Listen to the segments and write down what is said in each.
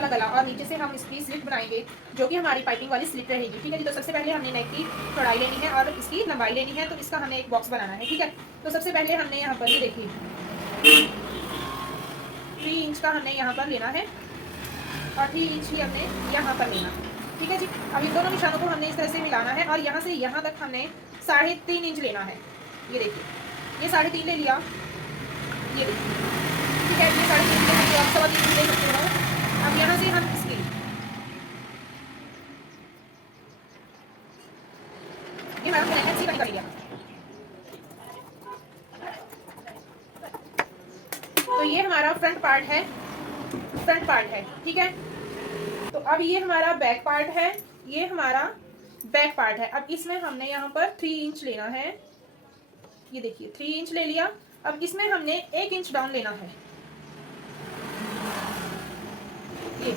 वाला गला और नीचे से हम इसकी स्लिट बनाएंगे जो कि हमारी पाइपिंग वाली स्लिट रहेगी। ठीक है जी। तो सबसे पहले हमने नेक की चौड़ाई लेनी है और इसकी लंबाई लेनी है। तो इसका हमें एक बॉक्स बनाना है। ठीक है। तो सबसे पहले हमने यहाँ पर ये देखिए 3 इंच का हमने यहाँ पर लेना है और 3 इंच ही हमने यहाँ पर लेना। ठीक है जी। अब इन दोनों निशानों को हमने इस तरह से मिलाना है और यहाँ से यहाँ तक हमने 3.5 इंच लेना है। ये देखिए, ये 3.5 ले लिया, ये देखिए। ठीक है, ये 3.5 ले लिया, आप 3.25 ले सकते हो। अब यहाँ से हम इसकी ये मैम मैंने ऐसे ही कर लिया। तो ये हमारा फ्रंट पार्ट है। ठीक है। तो अब ये हमारा बैक पार्ट है, ये हमारा बैक पार्ट है। अब इसमें हमने यहाँ पर 3 इंच लेना है। ये देखिए 3 इंच ले लिया। अब इसमें हमने 1 इंच डाउन लेना है। ये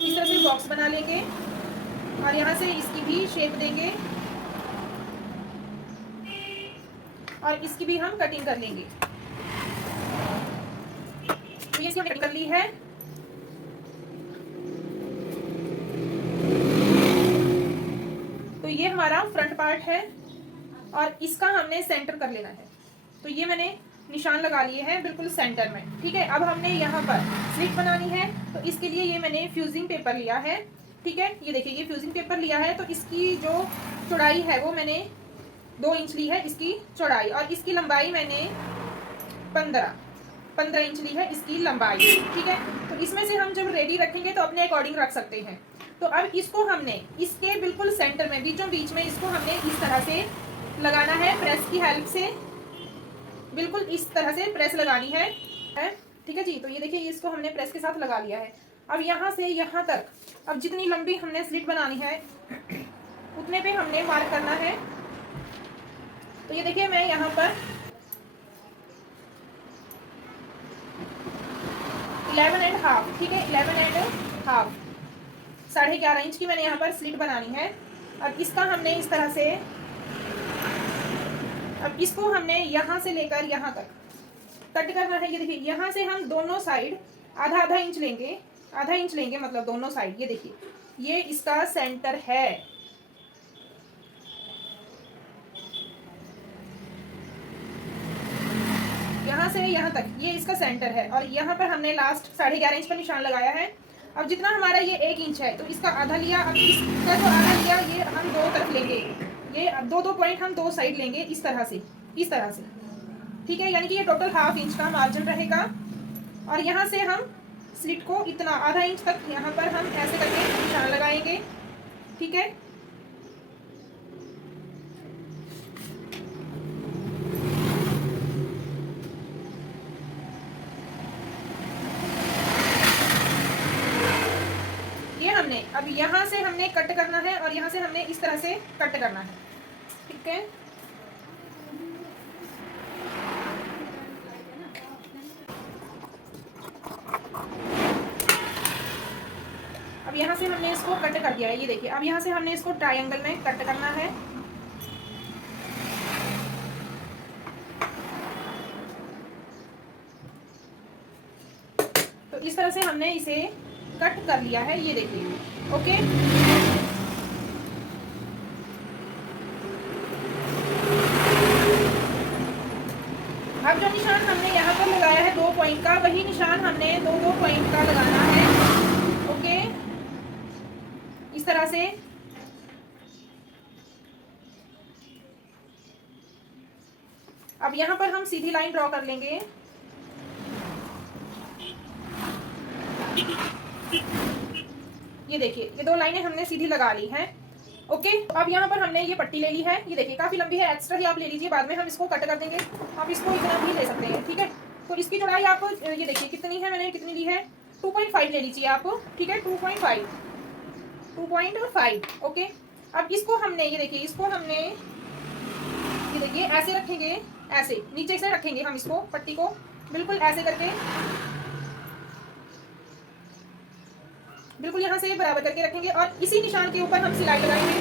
इस तरह से बॉक्स बना लेंगे और यहाँ से इसकी भी शेप देंगे और इसकी भी हम कटिंग कर लेंगे। तो ये इसकी हमने कटिंग कर ली है। तो ये हमारा फ्रंट पार्ट है और इसका हमने सेंटर कर लेना है। तो ये मैंने निशान लगा लिए हैं बिल्कुल सेंटर में। ठीक है। अब हमने यहाँ पर स्लिट बनानी है। तो इसके लिए ये मैंने फ्यूजिंग पेपर लिया है। ठीक है। ये देखिए, ये फ्यूजिंग पेपर लिया है। तो इसकी जो चौड़ाई है वो मैंने 2 इंच ली है इसकी चौड़ाई और इसकी लंबाई मैंने 15 इंच ली है इसकी लंबाई। ठीक है। तो इसमें से हम जब रेडी रखेंगे तो अपने अकॉर्डिंग रख सकते हैं। तो अब इसको हमने इसके बिल्कुल सेंटर में बीचों बीच में इसको हमने इस तरह से लगाना है, प्रेस की हेल्प से बिल्कुल इस तरह से प्रेस लगानी है। ठीक है जी। तो ये देखिए, इसको हमने प्रेस के साथ लगा लिया है। अब यहाँ से यहाँ तक, अब जितनी लंबी हमने स्लिट बनानी है उतने पे हमने मार्क करना है। तो ये देखिए, मैं यहाँ पर 11.5, ठीक है, 11.5 11.5 इंच की मैंने यहाँ पर स्लिट बनानी है। अब इसका हमने इस तरह से, अब इसको हमने यहाँ से लेकर यहाँ तक कट करना है। ये देखिए, यहाँ से हम दोनों साइड आधा इंच लेंगे, मतलब दोनों साइड। ये देखिए, ये इसका सेंटर है। यहाँ से यहाँ तक ये इसका सेंटर है और यहाँ पर हमने लास्ट 11.5 इंच पर निशान लगाया है। अब जितना हमारा ये 1 इंच है तो इसका आधा लिया। अब इसका जो आधा लिया ये हम 2 तरफ लेंगे, ये 2 पॉइंट हम 2 साइड लेंगे इस तरह से। ठीक है। यानी कि ये टोटल 1/2 इंच का मार्जिन रहेगा और यहाँ से हम स्लिट को इतना आधा इंच तक यहाँ पर हम ऐसे करके निशान लगाएंगे। ठीक है। ये हमने अब यहाँ से हमने कट करना है और यहाँ से हमने इस तरह से कट करना है। ठीक है। अब यहाँ से हमने इसको कट कर दिया है। ये देखिए, अब यहाँ से हमने इसको ट्रायंगल में कट करना है। तो इस तरह से हमने इसे कट कर लिया है। ये देखिए, ओके। अब जो निशान हमने यहाँ पर लगाया है 2 पॉइंट का, वही निशान हमने 2 पॉइंट का लगाना है। ओके, इस तरह से। अब यहाँ पर हम सीधी लाइन ड्रॉ कर लेंगे। ये देखिए, ये 2 लाइनें हमने सीधी लगा ली हैं। ओके। अब यहाँ पर हमने ये पट्टी ले ली है। ये देखिए, काफी लंबी है, एक्स्ट्रा ही आप ले लीजिए, बाद में हम इसको कट कर देंगे। आप इसको इतना भी ले सकते हैं। ठीक है। तो इसकी चौड़ाई आप ये देखिए कितनी है, मैंने कितनी ली है, 2.5 ले लीजिए आप। ठीक है, 2.5। ओके। अब इसको हमने ये देखिए, इसको हमने ये देखिए ऐसे रखेंगे, ऐसे नीचे से रखेंगे हम इसको, पट्टी को बिल्कुल ऐसे करके, बिल्कुल यहाँ से बराबर करके रखेंगे और इसी निशान के ऊपर हम सिलाई लगाएंगे।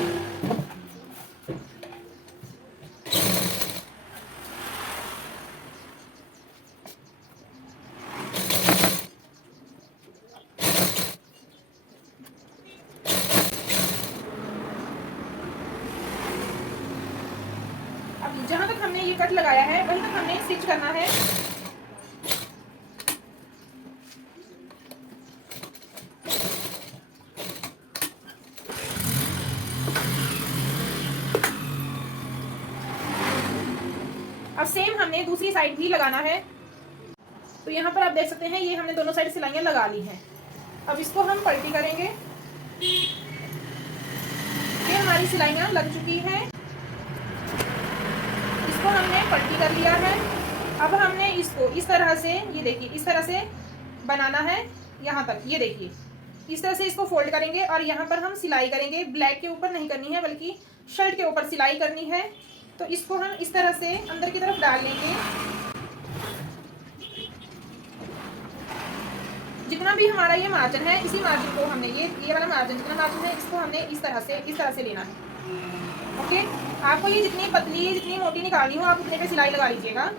हमने ये कट लगाया है वहीं तक हमने स्टिच करना है। अब सेम हमने दूसरी साइड भी लगाना है। तो यहाँ पर आप देख सकते हैं ये हमने दोनों साइड सिलाइयाँ लगा ली हैं। अब इसको हम पलटी करेंगे। ये हमारी सिलाइयाँ लग चुकी हैं, इसको हमने पलटी कर लिया है। अब हमने इसको इस तरह से, ये देखिए इस तरह से बनाना है यहाँ तक। ये देखिए इस तरह से इसको फोल्ड करेंगे और यहाँ पर हम सिलाई करेंगे। ब्लैक के ऊपर नहीं करनी है बल्कि शर्ट के ऊपर सिलाई करनी है। तो इसको हम इस तरह से अंदर की तरफ डाल लेंगे। जितना भी हमारा ये मार्जिन है, इसी मार्जिन को हमने ये वाला मार्जिन जितना मार्जिन है इसको हमने इस तरह से लेना है। ओके, आपको ये जितनी पतली जितनी मोटी निकालनी हो आप उतने पे सिलाई लगा लीजिएगा।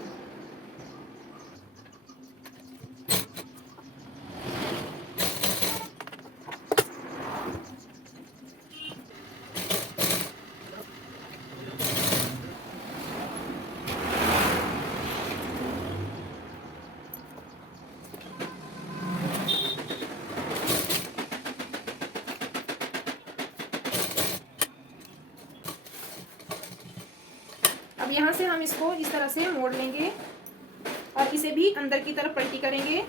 अब यहाँ से हम इसको इस तरह से मोड़ लेंगे और इसे भी अंदर की तरफ पलटी करेंगे।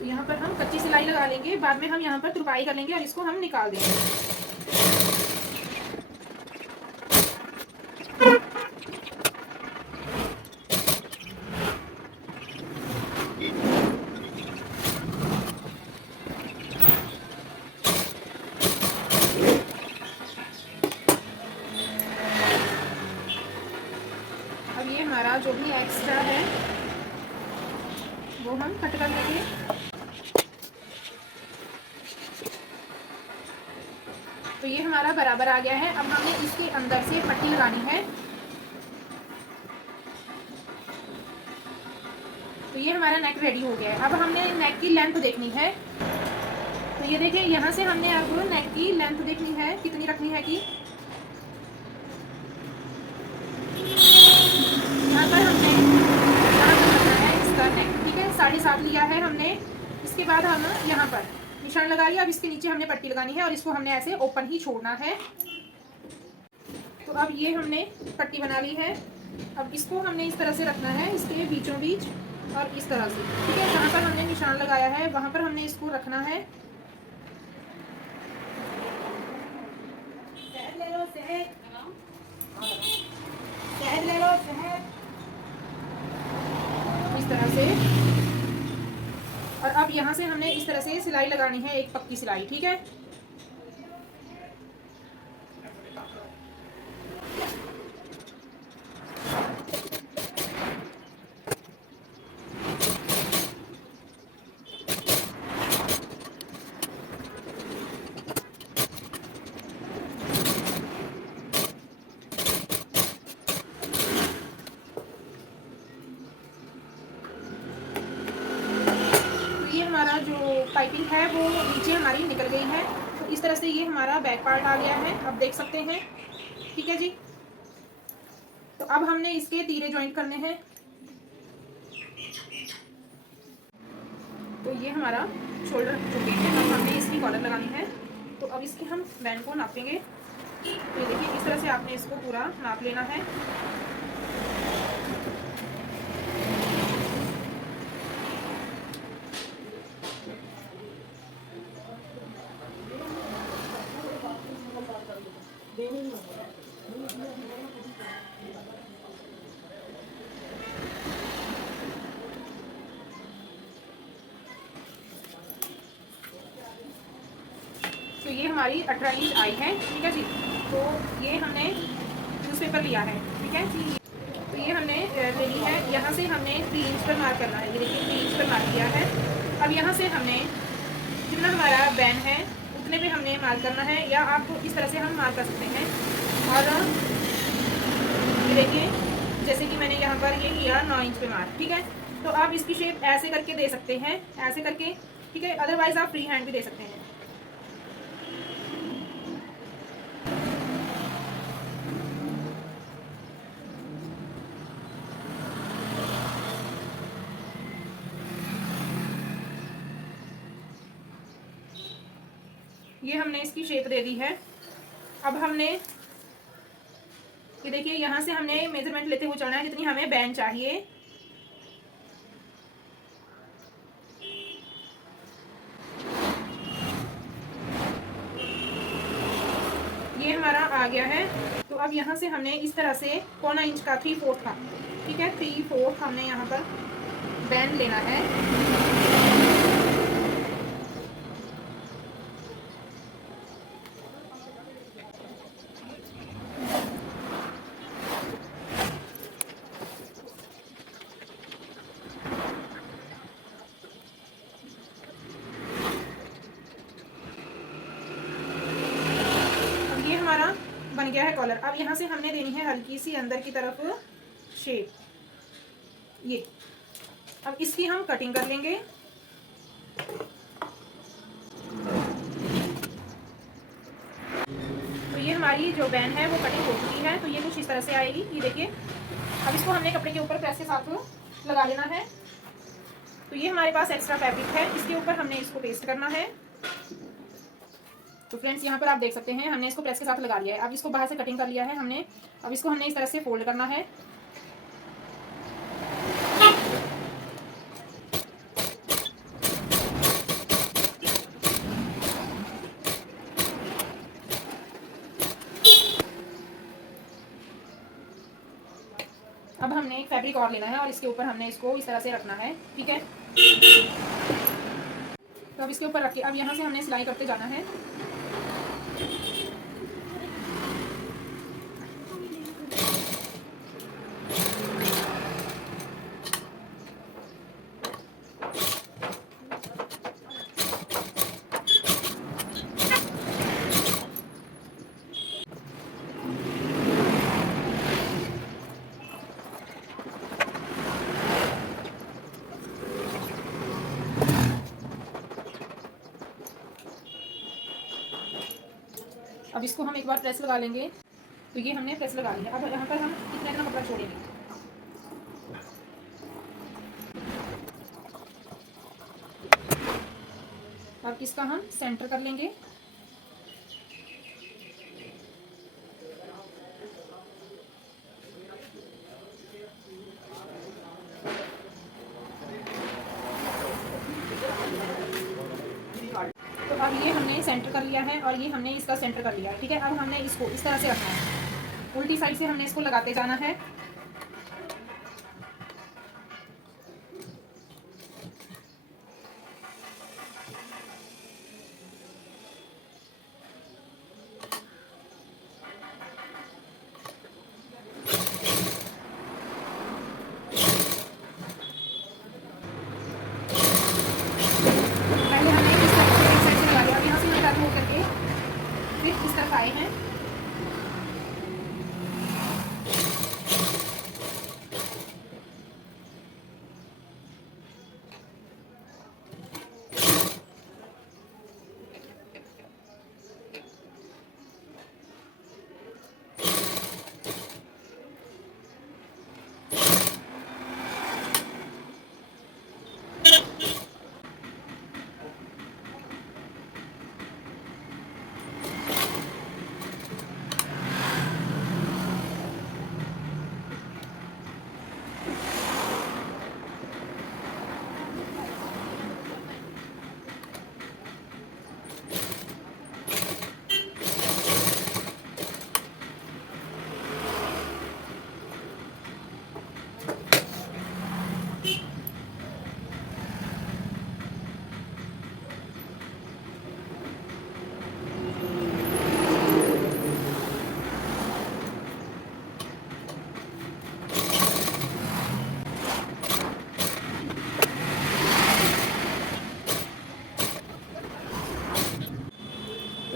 यहाँ पर हम कच्ची सिलाई लगा लेंगे, बाद में हम यहाँ पर तुरपाई कर लेंगे और इसको हम निकाल देंगे। अब ये हमारा जो भी एक्स्ट्रा है वो हम कट कर लेंगे। तो ये हमारा बराबर आ गया है। अब हमें इसके अंदर से पट्टी लगानी है। तो ये हमारा नेक रेडी हो गया है। अब हमने नेक की लेंथ देखनी है। तो ये देखिए यहाँ से हमने अब नेक की लेंथ देखनी है कितनी रखनी है कि यहाँ पर हमने रखना है इसका नेक, ठीक है 7.5 लिया है हमने। इसके बाद हम यहाँ पर निशान लगा लिया। अब इसके नीचे हमने पट्टी लगानी है और इसको हमने ऐसे ओपन ही छोड़ना है। तो अब ये हमने पट्टी बना ली है। अब इसको हमने इस तरह से रखना है, इसके बीचों बीच और इस तरह से, ठीक है। जहाँ पर हमने निशान लगाया है वहाँ पर हमने इसको रखना है। शहद ले लो, शहद ले लो, शहद, इस तरह से। और अब यहाँ से हमने इस तरह से सिलाई लगानी है, एक पक्की सिलाई, ठीक है। हमारा जो पाइपिंग है वो नीचे हमारी निकल गई है। तो इस तरह से ये हमारा बैक पार्ट आ गया है, आप देख सकते हैं, ठीक है जी। तो अब हमने इसके तीरे ज्वाइंट करने हैं। तो ये हमारा शोल्डर चुके हैं। अब हमने इसकी कॉलर लगानी है। तो अब इसके हम बैंड को नापेंगे। तो देखिए इस तरह से आपने इसको पूरा नाप लेना है। तो ये हमारी 18 इंच आई है, ठीक है जी। तो ये हमने न्यूज़पेपर लिया है, ठीक है जी। ये हमने ले ली है। यहाँ से हमने 3 इंच पर मार्क करना है। ये देखिए 3 इंच पर मार्क किया है। अब यहाँ से हमने जितना हमारा बैंड है उतने पे हमने मार्क करना है, या आप इस तरह से हम मार्क कर सकते हैं। और ये देखिए जैसे कि मैंने यहाँ पर ये किया 9 इंच पे मार्क, ठीक है। तो आप इसकी शेप ऐसे करके दे सकते हैं, ऐसे करके, ठीक है। अदरवाइज आप फ्री हैंड भी दे सकते हैं। ये हमने इसकी शेप दे दी है। अब हमने ये देखिए यहाँ से हमने मेजरमेंट लेते हुए चलना है जितनी हमें बैंड चाहिए। ये हमारा आ गया है। तो अब यहाँ से हमने इस तरह से 1/4 इंच का 3/4 का, ठीक है, 3/4 हमने यहाँ पर बैंड लेना है। हमारा बन गया है कॉलर। अब यहाँ से हमने देनी है हल्की सी अंदर की तरफ शेप, ये। अब इसकी हम कटिंग कर लेंगे। तो ये हमारी जो बैंड है वो कटिंग हो चुकी है। तो ये कुछ इस तरह से आएगी, ये देखिए। अब इसको हमने कपड़े के ऊपर प्रेस के साथ लगा लेना है। तो ये हमारे पास एक्स्ट्रा फैब्रिक है, इसके ऊपर हमने इसको पेस्ट करना है। तो फ्रेंड्स यहाँ पर आप देख सकते हैं हमने इसको प्रेस के साथ लगा लिया है। अब इसको बाहर से कटिंग कर लिया है हमने। अब इसको हमने इस तरह से फोल्ड करना है। अब हमने एक फैब्रिक और लेना है और इसके ऊपर हमने इसको इस तरह से रखना है, ठीक है। तो अब इसके ऊपर रख के अब यहाँ से हमने सिलाई करते जाना है। अब इसको हम एक बार प्रेस लगा लेंगे। तो ये हमने प्रेस लगा लिया। अब यहाँ पर हम इतना कपड़ा छोड़ेंगे। अब इसका हम सेंटर कर लेंगे। तो अब ये हमने सेंटर कर लिया है और ये हमने इसका सेंटर कर लिया है, ठीक है। अब हमने इसको इस तरह से रखना है, उल्टी साइड से हमने इसको लगाते जाना है। इस तरफ आए हैं।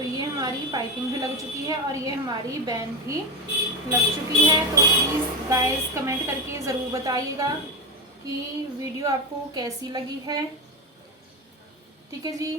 तो ये हमारी पाइपिंग भी लग चुकी है और ये हमारी बैन भी लग चुकी है। तो प्लीज़ गाइस कमेंट करके ज़रूर बताइएगा कि वीडियो आपको कैसी लगी है। ठीक है जी।